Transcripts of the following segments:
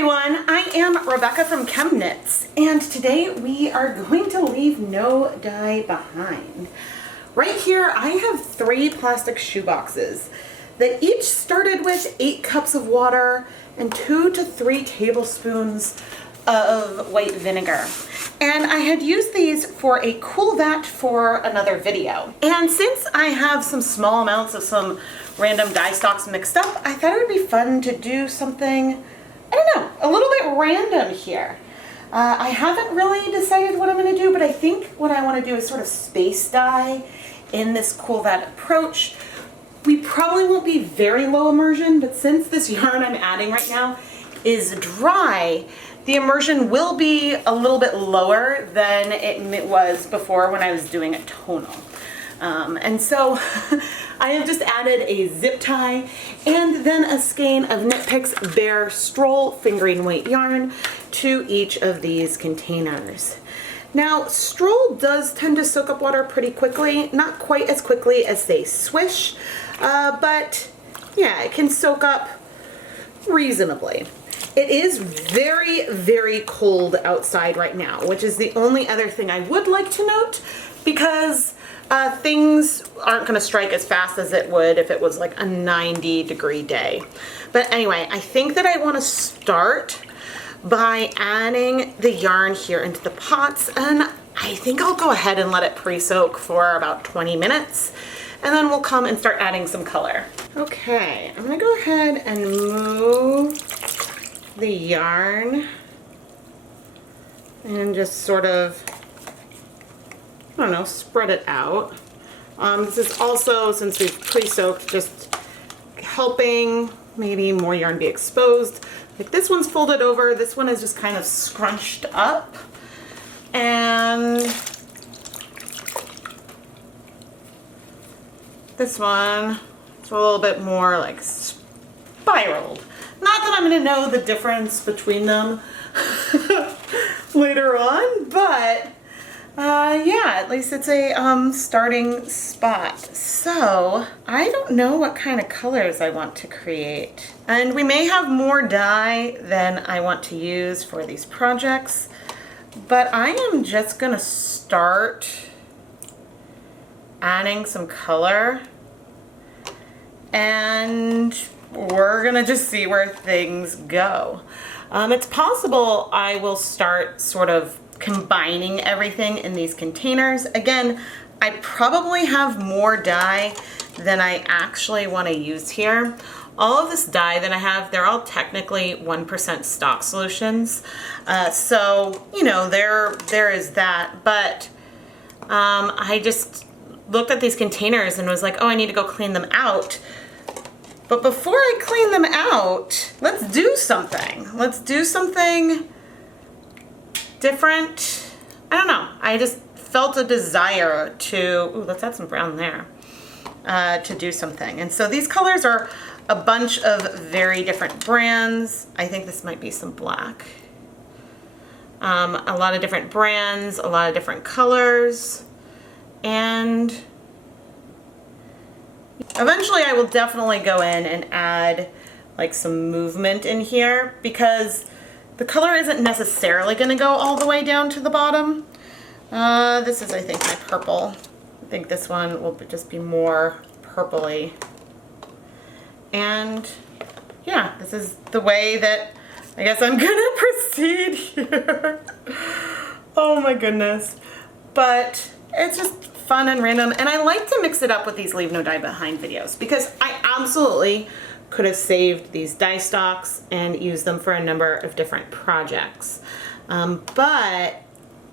everyone, I am Rebecca from ChemKnits, and today we are going to leave no dye behind. Right here I have 3 plastic shoe boxes that each started with 8 cups of water and 2 to 3 tablespoons of white vinegar. And I had used these for a cool vat for another video. And since I have some small amounts of some random dye stocks mixed up, I thought it would be fun to do something, I don't know, a little bit random here. I haven't really decided what I'm going to do, but I think what I want to do is sort of space dye in this cool vat approach. We probably won't be very low immersion, but since this yarn I'm adding right now is dry, the immersion will be a little bit lower than it was before when I was doing a tonal. And so I have just added a zip tie and then a skein of Knit Picks Bare Stroll fingering weight yarn to each of these containers. Now, Stroll does tend to soak up water pretty quickly, not quite as quickly as, say, Swish, but yeah, it can soak up reasonably. It is very, very cold outside right now, which is the only other thing I would like to note, because things aren't going to strike as fast as it would if it was like a 90-degree day. But anyway, I think that I want to start by adding the yarn here into the pots, and I think I'll go ahead and let it pre-soak for about 20 minutes, and then we'll come and start adding some color. Okay, I'm going to go ahead and move the yarn and just sort of, I don't know, spread it out. This is also, since we've pre-soaked, just helping maybe more yarn be exposed. Like this one's folded over, this one is just kind of scrunched up, and this one is a little bit more like spiraled. Not that I'm going to know the difference between them later on, but yeah, at least it's a starting spot. So I don't know what kind of colors I want to create. And we may have more dye than I want to use for these projects, but I am just going to start adding some color, and we're gonna just see where things go. It's possible I will start sort of combining everything in these containers. Again, I probably have more dye than I actually want to use here. All of this dye that I have, they're all technically 1% stock solutions. So, you know, there is that, but I just looked at these containers and was like, oh, I need to go clean them out. But before I clean them out, let's do something. Let's do something different. I don't know. I just felt a desire to, ooh, let's add some brown there, to do something. And so these colors are a bunch of very different brands. I think this might be some black. A lot of different brands, a lot of different colors, and eventually I will definitely go in and add like some movement in here, because the color isn't necessarily going to go all the way down to the bottom. This is, I think, my purple. I think this one will just be more purpley. And yeah, this is the way that I guess I'm gonna proceed here. Oh my goodness. But it's just fun and random, and I like to mix it up with these Leave No Dye Behind videos, because I absolutely could have saved these dye stocks and used them for a number of different projects. But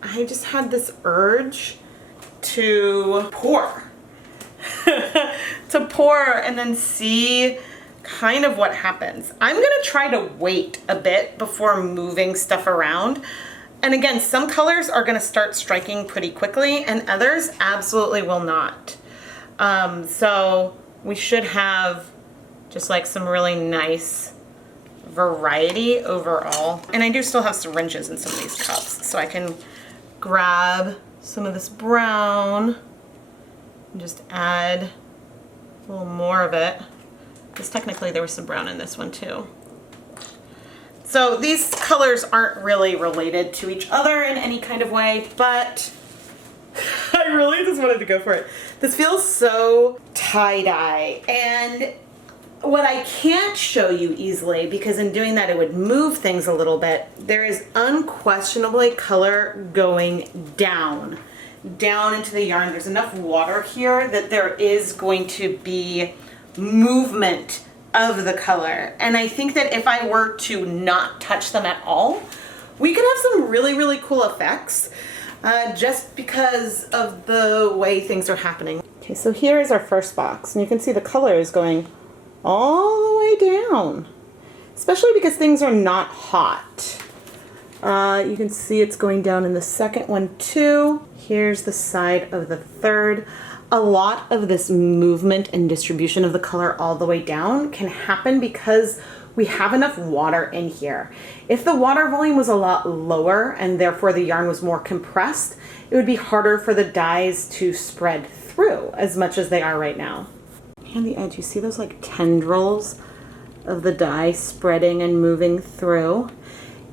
I just had this urge to pour. To pour and then see kind of what happens. I'm gonna try to wait a bit before moving stuff around. And again, some colors are gonna start striking pretty quickly and others absolutely will not. So we should have just like some really nice variety overall. And I do still have syringes in some of these cups, so I can grab some of this brown and just add a little more of it, because technically there was some brown in this one too. So these colors aren't really related to each other in any kind of way, but I really just wanted to go for it. This feels so tie-dye, and what I can't show you easily, because in doing that it would move things a little bit, there is unquestionably color going down into the yarn. There's enough water here that there is going to be movement of the color. And I think that if I were to not touch them at all, we could have some really, really cool effects just because of the way things are happening. Okay, so here is our first box, and you can see the color is going all the way down, especially because things are not hot. You can see it's going down in the second one too. Here's the side of the third. A lot of this movement and distribution of the color all the way down can happen because we have enough water in here. If the water volume was a lot lower and therefore the yarn was more compressed, it would be harder for the dyes to spread through as much as they are right now. And the edge, you see those like tendrils of the dye spreading and moving through.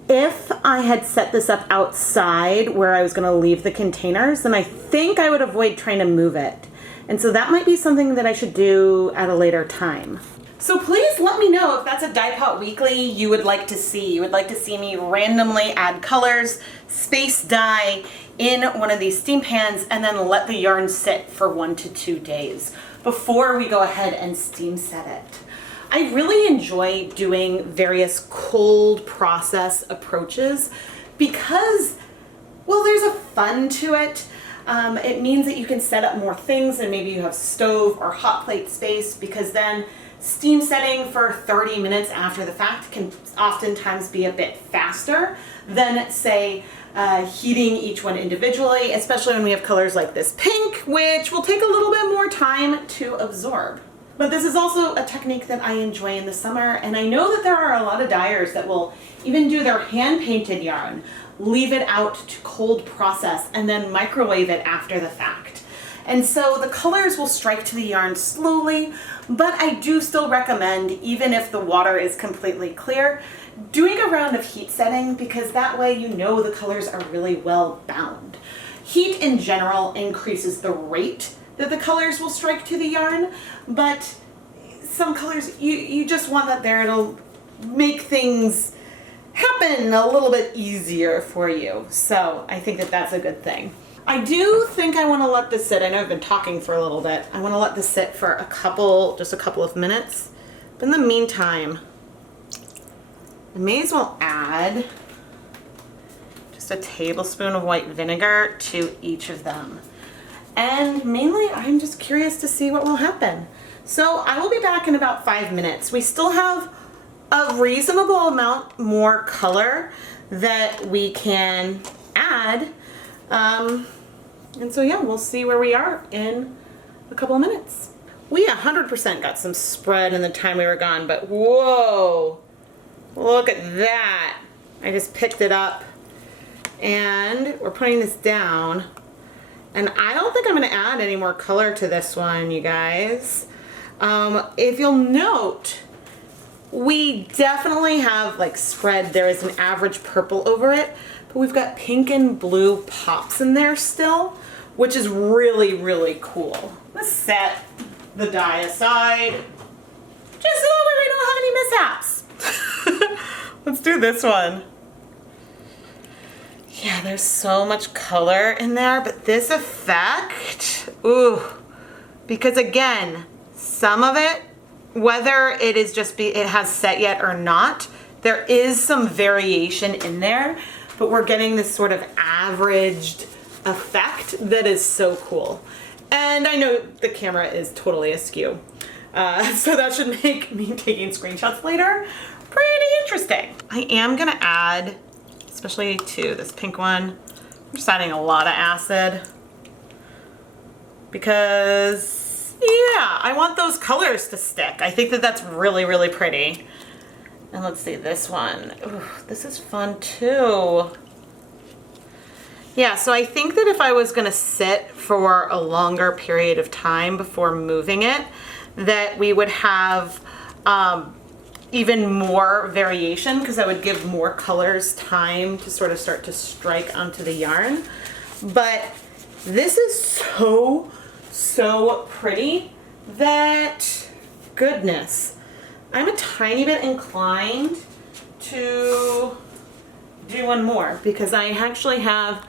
If I had set this up outside where I was going to leave the containers, then I think I would avoid trying to move it. And so that might be something that I should do at a later time. So please let me know if that's a Dye Pot Weekly you would like to see. You would like to see me randomly add colors, space dye in one of these steam pans, and then let the yarn sit for 1 to 2 days before we go ahead and steam set it. I really enjoy doing various cold process approaches because, well, there's a fun to it. It means that you can set up more things, and maybe you have stove or hot plate space, because then steam setting for 30 minutes after the fact can oftentimes be a bit faster than, say, heating each one individually, especially when we have colors like this pink, which will take a little bit more time to absorb. But this is also a technique that I enjoy in the summer, and I know that there are a lot of dyers that will even do their hand-painted yarn, leave it out to cold process, and then microwave it after the fact. And so the colors will strike to the yarn slowly, but I do still recommend, even if the water is completely clear, doing a round of heat setting, because that way you know the colors are really well bound. Heat in general increases the rate that the colors will strike to the yarn, but some colors, you just want that there. It'll make things happen a little bit easier for you. So I think that that's a good thing. I do think I want to let this sit. I know I've been talking for a little bit. I want to let this sit for just a couple of minutes. But in the meantime, I may as well add just a tablespoon of white vinegar to each of them. And mainly, I'm just curious to see what will happen. So I will be back in about 5 minutes. We still have a reasonable amount more color that we can add. And so yeah, we'll see where we are in a couple of minutes. We 100% got some spread in the time we were gone, but whoa, look at that. I just picked it up and we're putting this down. And I don't think I'm going to add any more color to this one, you guys. If you'll note, we definitely have like spread. There is an average purple over it, but we've got pink and blue pops in there still, which is really, really cool. Let's set the dye aside just so that way we don't have any mishaps. Let's do this one. Yeah, there's so much color in there, but this effect, ooh, because again, some of it, whether it is just it has set yet or not, there is some variation in there, but we're getting this sort of averaged effect that is so cool. And I know the camera is totally askew, so that should make me taking screenshots later pretty interesting. I am gonna add, especially to this pink one, I'm just adding a lot of acid because, yeah, I want those colors to stick. I think that that's really, really pretty. And let's see this one. Ooh, this is fun too. Yeah, so I think that if I was gonna sit for a longer period of time before moving it, that we would have even more variation because I would give more colors time to sort of start to strike onto the yarn. But this is so, so pretty that, goodness, I'm a tiny bit inclined to do one more because I actually have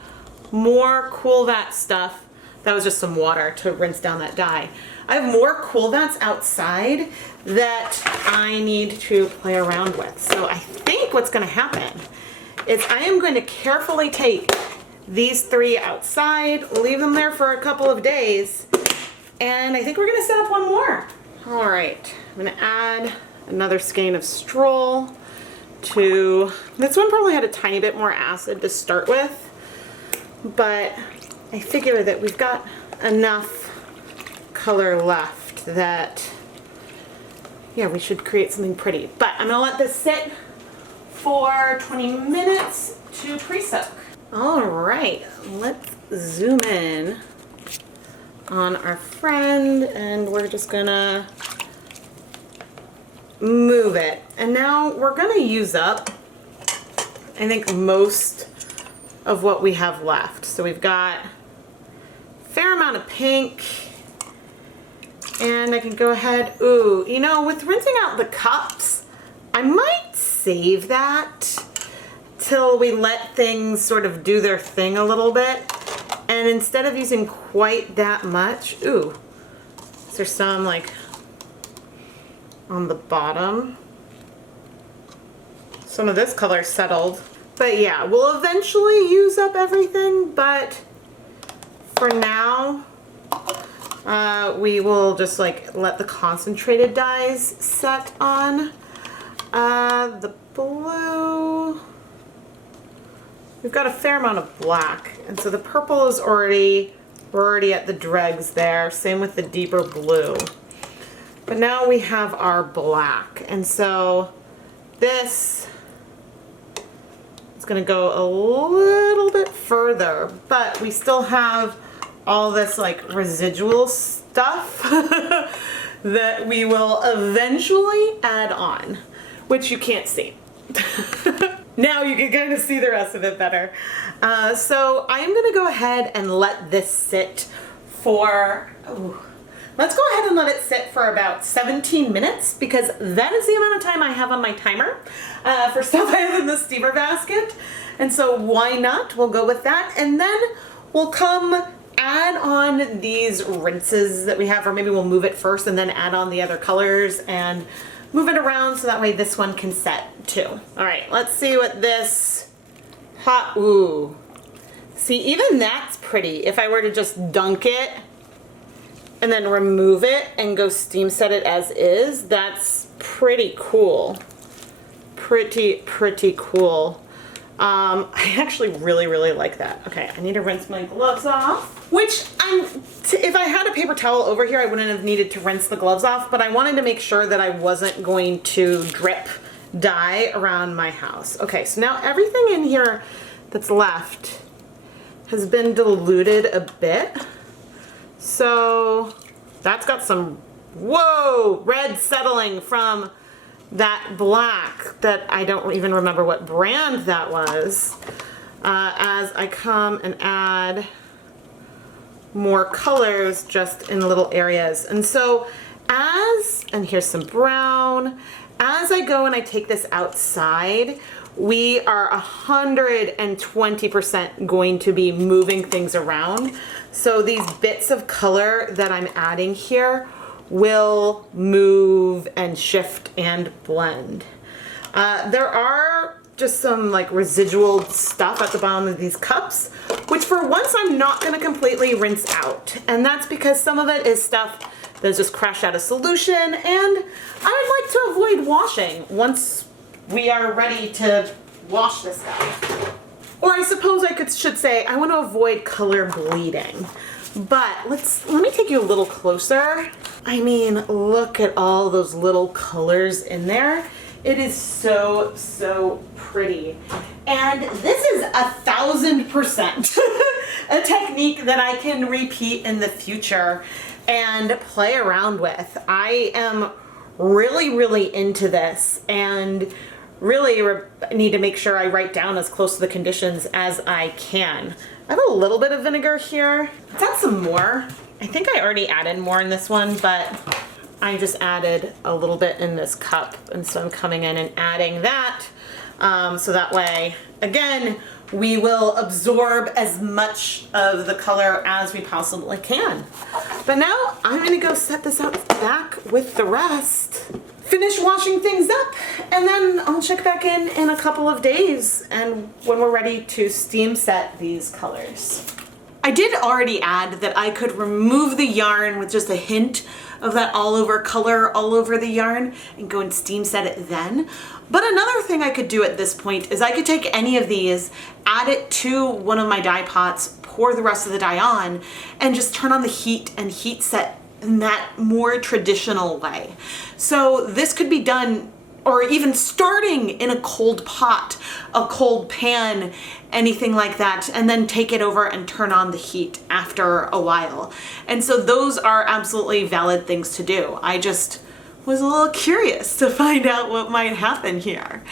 more Cool Vat stuff. That was just some water to rinse down that dye. I have more Cool Vats outside that I need to play around with. So I think what's gonna happen is I am going to carefully take these 3 outside, leave them there for a couple of days, and I think we're gonna set up one more. All right, I'm gonna add another skein of Stroll to, this one probably had a tiny bit more acid to start with, but I figure that we've got enough color left that, yeah, we should create something pretty. But I'm gonna let this sit for 20 minutes to pre-soak. All right, let's zoom in on our friend and we're just gonna move it. And now we're gonna use up, I think, most of what we have left. So we've got a fair amount of pink, and I can go ahead, ooh, you know, with rinsing out the cups, I might save that till we let things sort of do their thing a little bit. And instead of using quite that much, ooh, is there some like on the bottom? Some of this color settled. But yeah, we'll eventually use up everything, but for now, we will just like let the concentrated dyes set on. The blue, we've got a fair amount of black, and so the purple is we're already at the dregs there. Same with the deeper blue. But now we have our black, and so this is going to go a little bit further, but we still have all this like residual stuff that we will eventually add on, which you can't see. Now you can kind of see the rest of it better. So I'm gonna go ahead and let this sit for, let's go ahead and let it sit for about 17 minutes because that is the amount of time I have on my timer for stuff I have in the steamer basket. And so why not? We'll go with that, and then we'll come add on these rinses that we have, or maybe we'll move it first and then add on the other colors and move it around so that way this one can set too. All right, let's see what this hot, ooh. See, even that's pretty. If I were to just dunk it and then remove it and go steam set it as is, that's pretty cool. Pretty cool. I actually really like that. Okay, I need to rinse my gloves off, which if I had a paper towel over here, I wouldn't have needed to rinse the gloves off, but I wanted to make sure that I wasn't going to drip dye around my house. Okay, so now everything in here that's left has been diluted a bit. So that's got some, whoa, red settling from that black that I don't even remember what brand that was, as I come and add more colors just in little areas. And so and here's some brown, as I go and I take this outside, we are 120% going to be moving things around. So these bits of color that I'm adding here will move and shift and blend. There are just some like residual stuff at the bottom of these cups, which for once I'm not going to completely rinse out. And that's because some of it is stuff that's just crashed out of solution, and I would like to avoid washing once we are ready to wash this stuff. Or I suppose I should say I want to avoid color bleeding. But let me take you a little closer. I mean, look at all those little colors in there. It is so pretty. And this is 1000% a technique that I can repeat in the future and play around with. I am really into this, and really need to make sure I write down as close to the conditions as I can. I have a little bit of vinegar here. Let's add some more. I think I already added more in this one, but I just added a little bit in this cup, and so I'm coming in and adding that, so that way, again, we will absorb as much of the color as we possibly can. But now I'm gonna go set this out back with the rest, finish washing things up, and then I'll check back in a couple of days and when we're ready to steam set these colors. I did already add that I could remove the yarn with just a hint of that all over color all over the yarn and go and steam set it then. But another thing I could do at this point is I could take any of these, add it to one of my dye pots, pour the rest of the dye on, and just turn on the heat and heat set in that more traditional way. So this could be done, or even starting in a cold pot, a cold pan, anything like that, and then take it over and turn on the heat after a while. And so those are absolutely valid things to do. I just was a little curious to find out what might happen here.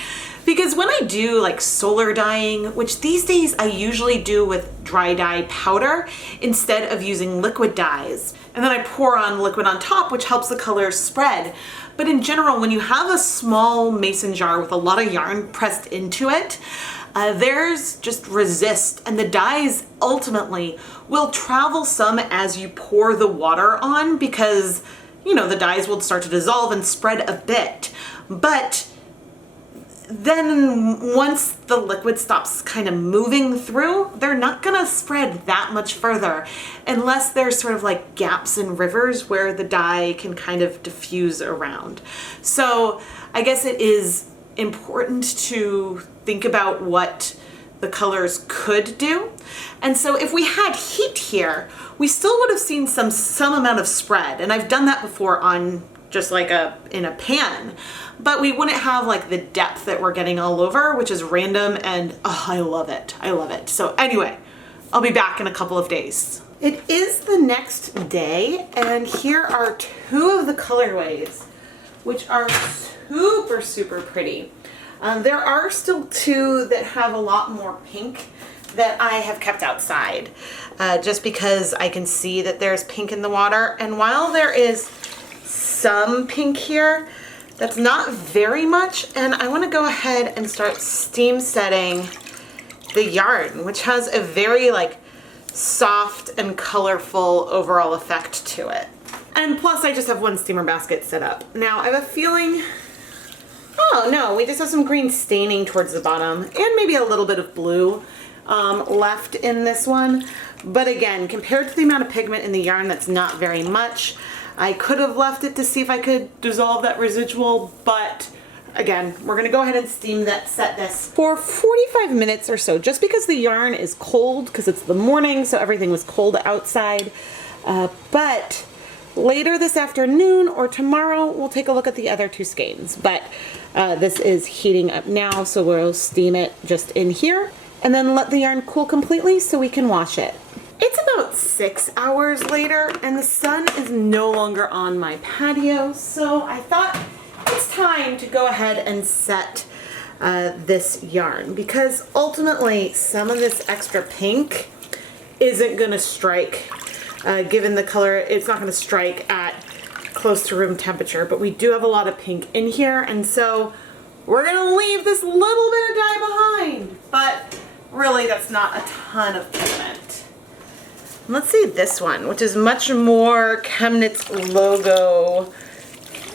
Because when I do like solar dyeing, which these days I usually do with dry dye powder instead of using liquid dyes, and then I pour on liquid on top, which helps the colors spread. But in general, when you have a small mason jar with a lot of yarn pressed into it, there's just resist, and the dyes ultimately will travel some as you pour the water on, because you know the dyes will start to dissolve and spread a bit. But then once the liquid stops kind of moving through, they're not gonna spread that much further unless there's sort of like gaps in rivers where the dye can kind of diffuse around. So I guess it is important to think about what the colors could do. And so if we had heat here, we still would have seen some amount of spread. And I've done that before on just like in a pan, but we wouldn't have like the depth that we're getting all over, which is random, and oh, I love it. I love it. So anyway, I'll be back in a couple of days. It is the next day, and here are two of the colorways, which are super pretty. There are still two that have a lot more pink that I have kept outside, just because I can see that there's pink in the water. And while there is some pink here, that's not very much, and I want to go ahead and start steam setting the yarn, which has a very like soft and colorful overall effect to it. And plus I just have one steamer basket set up. Now I have a feeling, oh no, we just have some green staining towards the bottom and maybe a little bit of blue left in this one. But again, compared to the amount of pigment in the yarn, that's not very much. I could have left it to see if I could dissolve that residual, but again, we're gonna go ahead and set this for 45 minutes or so, just because the yarn is cold, because it's the morning, so everything was cold outside. But later this afternoon or tomorrow, we'll take a look at the other two skeins. But this is heating up now, so we'll steam it just in here, and then let the yarn cool completely so we can wash it. It's about 6 hours later, and the sun is no longer on my patio, so I thought it's time to go ahead and set this yarn, because ultimately some of this extra pink isn't gonna strike, given the color, it's not gonna strike at close to room temperature, but we do have a lot of pink in here, and so we're gonna leave this little bit of dye behind, but really that's not a ton of pigment. Let's see this one, which is much more ChemKnits logo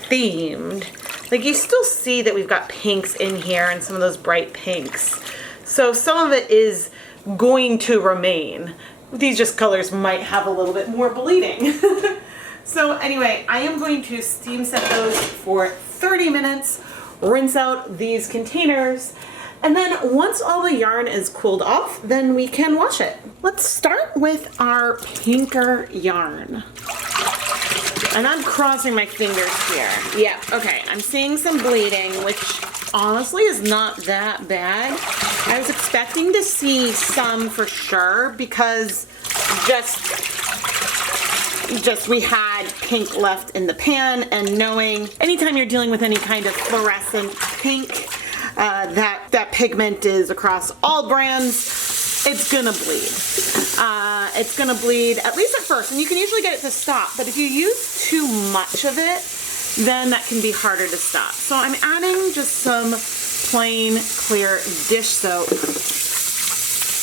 themed. Like you still see that we've got pinks in here and some of those bright pinks. So some of it is going to remain. These just colors might have a little bit more bleeding. So anyway, I am going to steam set those for 30 minutes, rinse out these containers, and then once all the yarn is cooled off, then we can wash it. Let's start with our pinker yarn. And I'm crossing my fingers here. Yeah, okay, I'm seeing some bleeding, which honestly is not that bad. I was expecting to see some for sure, because just we had pink left in the pan, and knowing anytime you're dealing with any kind of fluorescent pink, that pigment is across all brands, it's gonna bleed. It's gonna bleed, at least at first, and you can usually get it to stop, but if you use too much of it, then that can be harder to stop. So I'm adding just some plain clear dish soap,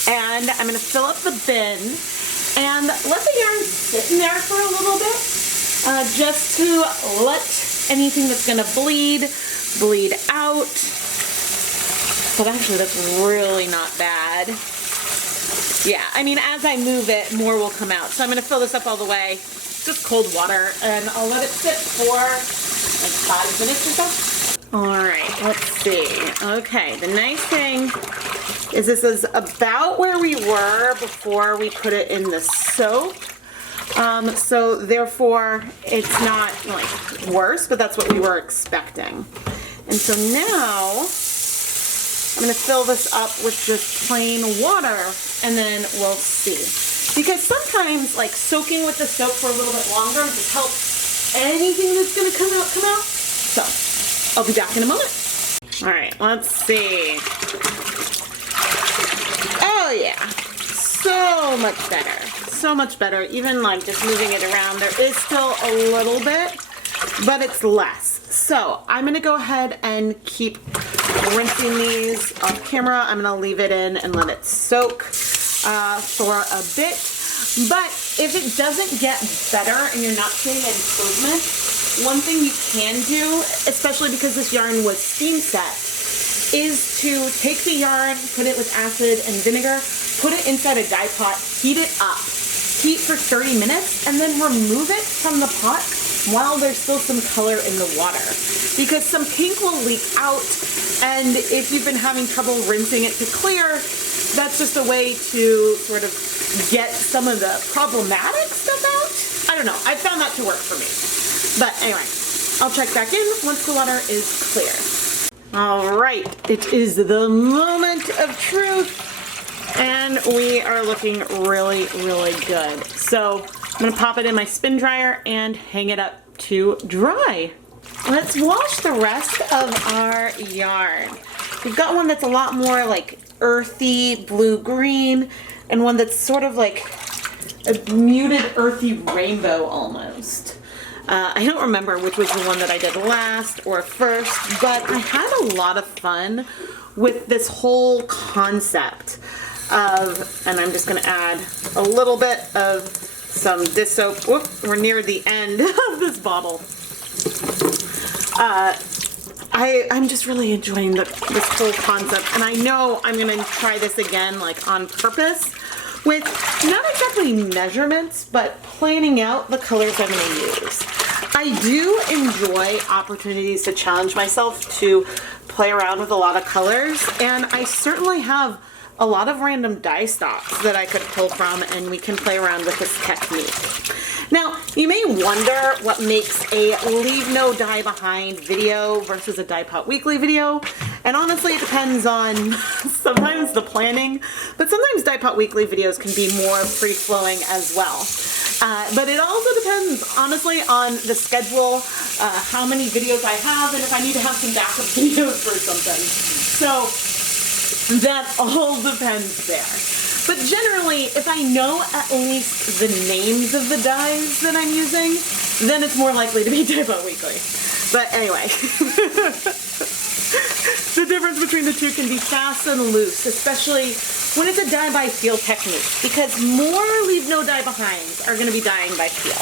and I'm gonna fill up the bin and let the yarn sit in there for a little bit, just to let anything that's gonna bleed out. But actually that's really not bad. Yeah, I mean, as I move it, more will come out. So I'm gonna fill this up all the way, just cold water, and I'll let it sit for like 5 minutes or so. All right, let's see. Okay, the nice thing is this is about where we were before we put it in the soap. So therefore it's not like worse, but that's what we were expecting. And so now I'm gonna fill this up with just plain water, and then we'll see. Because sometimes like soaking with the soap for a little bit longer just helps anything that's gonna come out. So I'll be back in a moment. All right, let's see. Oh yeah, so much better. So much better. Even like just moving it around, there is still a little bit, but it's less. So I'm gonna go ahead and keep rinsing these off camera. I'm gonna leave it in and let it soak for a bit. But if it doesn't get better and you're not seeing improvement, one thing you can do, especially because this yarn was steam set, is to take the yarn, put it with acid and vinegar, put it inside a dye pot, heat it up. Heat for 30 minutes and then remove it from the pot while there's still some color in the water, because some pink will leak out, and if you've been having trouble rinsing it to clear, that's just a way to sort of get some of the problematic stuff out. I don't know, I found that to work for me. But anyway, I'll check back in once the water is clear. All right, it is the moment of truth. And we are looking really, really good. So I'm gonna pop it in my spin dryer and hang it up to dry. Let's wash the rest of our yarn. We've got one that's a lot more like earthy blue-green, and one that's sort of like a muted earthy rainbow almost. I don't remember which was the one that I did last or first, but I had a lot of fun with this whole concept of, and I'm just going to add a little bit of some dish soap. Whoop, we're near the end of this bottle. I'm just really enjoying this whole concept, and I know I'm going to try this again like on purpose with not exactly measurements, but planning out the colors I'm going to use. I do enjoy opportunities to challenge myself to play around with a lot of colors, and I certainly have a lot of random dye stocks that I could pull from, and we can play around with this technique. Now, you may wonder what makes a Leave No Dye Behind video versus a Dye Pot Weekly video, and honestly it depends on sometimes the planning, but sometimes Dye Pot Weekly videos can be more free-flowing as well. But it also depends, honestly, on the schedule, how many videos I have, and if I need to have some backup videos for something. So that all depends there. But generally, if I know at least the names of the dyes that I'm using, then it's more likely to be Dye Pot Weekly. But anyway, the difference between the two can be fast and loose, especially when it's a dye by feel technique, because more Leave No Dye Behinds are going to be dyeing by feel.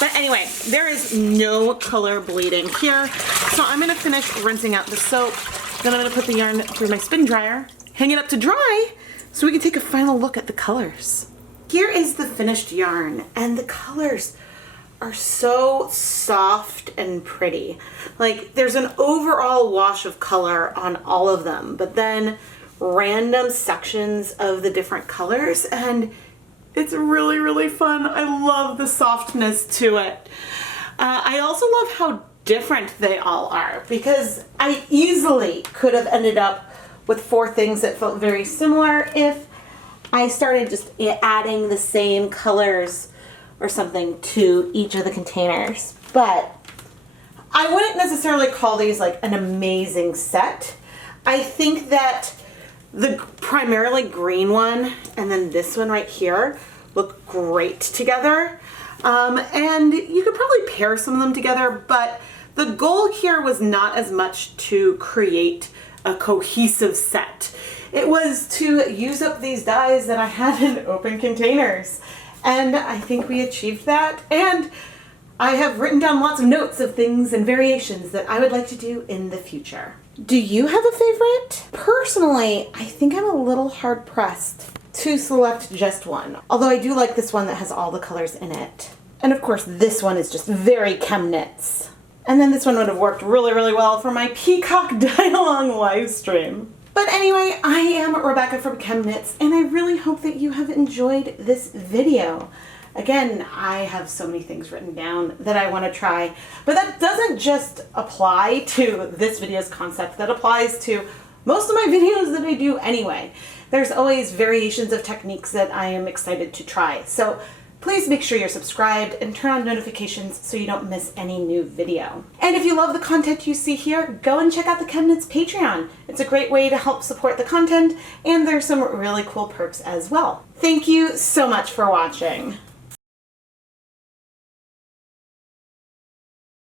But anyway, there is no color bleeding here, so I'm going to finish rinsing out the soap. Then I'm going to put the yarn through my spin dryer, hang it up to dry, so we can take a final look at the colors. Here is the finished yarn, and the colors are so soft and pretty. Like, there's an overall wash of color on all of them, but then random sections of the different colors, and it's really, really fun. I love the softness to it. I also love how different they all are, because I easily could have ended up with 4 things that felt very similar if I started just adding the same colors or something to each of the containers. But I wouldn't necessarily call these like an amazing set. I think that the primarily green one and then this one right here look great together. And you could probably pair some of them together, but the goal here was not as much to create a cohesive set. It was to use up these dyes that I had in open containers. And I think we achieved that. And I have written down lots of notes of things and variations that I would like to do in the future. Do you have a favorite? Personally, I think I'm a little hard pressed to select just one. Although I do like this one that has all the colors in it. And of course, this one is just very ChemKnits. And then this one would have worked really, really well for my Peacock Dye-Along live stream. But anyway, I am Rebecca from ChemKnits, and I really hope that you have enjoyed this video. Again, I have so many things written down that I want to try, but that doesn't just apply to this video's concept. That applies to most of my videos that I do anyway. There's always variations of techniques that I am excited to try. So please make sure you're subscribed and turn on notifications so you don't miss any new video. And if you love the content you see here, go and check out the ChemKnits Patreon. It's a great way to help support the content, and there's some really cool perks as well. Thank you so much for watching.